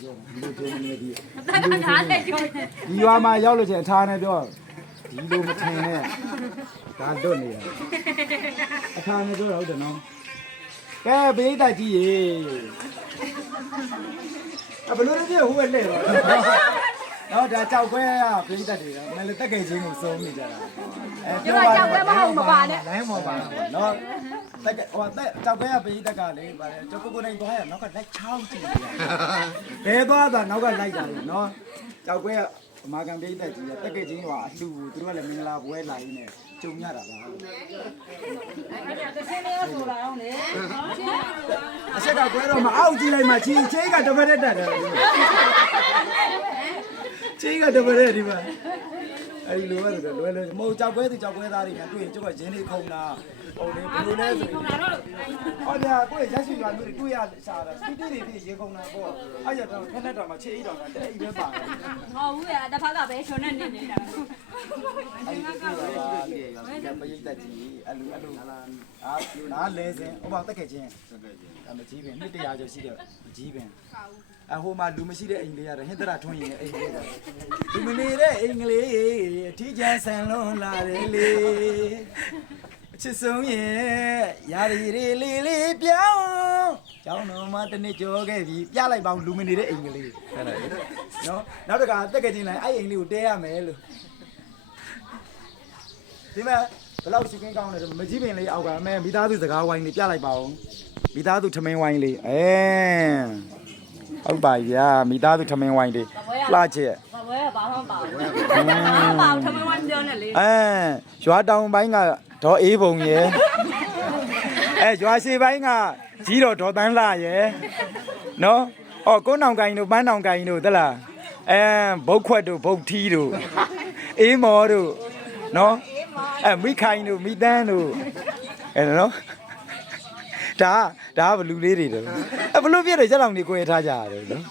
ပြောဒီလိုပြောနေဒီငါလည်းပြောတယ်ဒီရွာမှာရောက်လို့ချင်းအထားနဲ့ပြောဒီလိုမထင်နဲ့ဒါလွတ်နေတာအထားနဲ့ပြောတော့ဟုတ်တယ်နော်ကဲဘေးတိုက်ကြီးရေဘယ်လိုလဲပြဟိုပဲလှည့်တော့နော်ဒါကြောက်ခွဲကဘေးတိုက်တွေနော်လည်းတက်ခဲ့ချင်းကိုစုံနေကြတာပြောတော့ကြောက်ပဲမဟုတ်မပါနဲ့ လိုင်းမော်ပါနော်တက်ကဟိုတက်ကြောက်ခွဲကဘေးတက်ကလေပါတယ်ကျောကိုကိုနိုင်သွားရနောက်ကလိုက်ချောင်းကြည့်ဘယ်သွားတာနောက်ကလိုက်ကြတယ်နော်ကြောက်ခွဲကအမာကန်ဘေးတက်ကြီးတက်ကချင်းကအလှူသူတို့ကလည်းမင်္ဂလာပွဲလာရင်းနဲ့ကြုံရတာပါအဆက်ကကွဲတော့မအောက်ကြည့်လိုက်မှချင်းကတပတ်တက်တယ်ချင်းကတပတ်တက်ဒီမှာအဲ့ဒီလိုပဲဆိုတော့လွယ်လွယ်မဟုတ်ကြောက်ကွဲသူကြောက်ကွဲသားတွေများတွေ့ရင်ကျုပ်ကရင်းနေခုံတာဟိုလေဘယ်လိုလဲဆိုရင်ဟောညာကိုရရှိရွာမျိုးတွေတွေ့ရစားတာတိတိတွေဖြစ်ရေခုံတာပေါ့အဲ့ရတော့ခက်နဲ့တော့မှချေးတော်တာတဲ့အိပဲပါတယ် မဟုတ်ဘူးတစ်ဖက်ကပဲရှုံနေနေနေတာအဲ့ဒီကပရိသတ်ကြီးအဲ့လိုနားလဲစင်ဟိုပါတက်ခဲ့ချင်းအမကြီးပင်200ကျော်ရှိတယ်မကြီးပင်အဟိုမှာလူမရှိတဲ့အိမ်လေးရတယ်ဟင်္ဒရာထွန်းရင်အိမ်လေးတယ်လူမနေတဲ့အိမ်ကလေးအထီးကျန်ဆန်လွန်လာတယ်လေအချစ်ဆုံးရဲ့ယာရီလေးပြောင်းကျောင်းတော်မှာတနေ့ကြောခဲ့ပြီပြလိုက်ပါဦးလူမနေတဲ့အိမ်ကလေးဟုတ်လားနော်နောက်တခါတက်ခဲ့ချင်းလိုက်အဲ့အိမ်လေးကိုတဲရမယ်လို့ဒီမှာဘယ်လောက်ရှိကင်းကောင်းလဲမကြီးပင်လေးအောက်ကအမေမိသားစုစကားဝိုင်းလေးပြလိုက်ပါဦးမိသားစုထမင်းဝိုင်းလေးဟုတ်ပါဗျာမိသားစုထမင်းဝိုင်းလေးလှချက်ဘွဲဘာမှမပါဘူးဘာမှမပါဘူးထမင်းဝိုင်းပြောနေလေရွာတောင်ပိုင်းကဒေါ်အေးပုံရယ်ရွာရှိပိုင်းကကြီးတော်ဒေါ်တန်းလှရယ်နော်ကိုနောင်ကိုင်တို့ပန်းနောင်ကိုင်တို့သလားဘုတ်ခွက်တို့ဘုတ်ထီးတို့အေးမော်တို့နော်မိခိုင်တို့မိတန်းတို့နော်ဒါဘလူလေးတွေတော့ဘလို့ပြည့်တယ်ရက်လောင်နေကိုရထားကြရတယ်နော်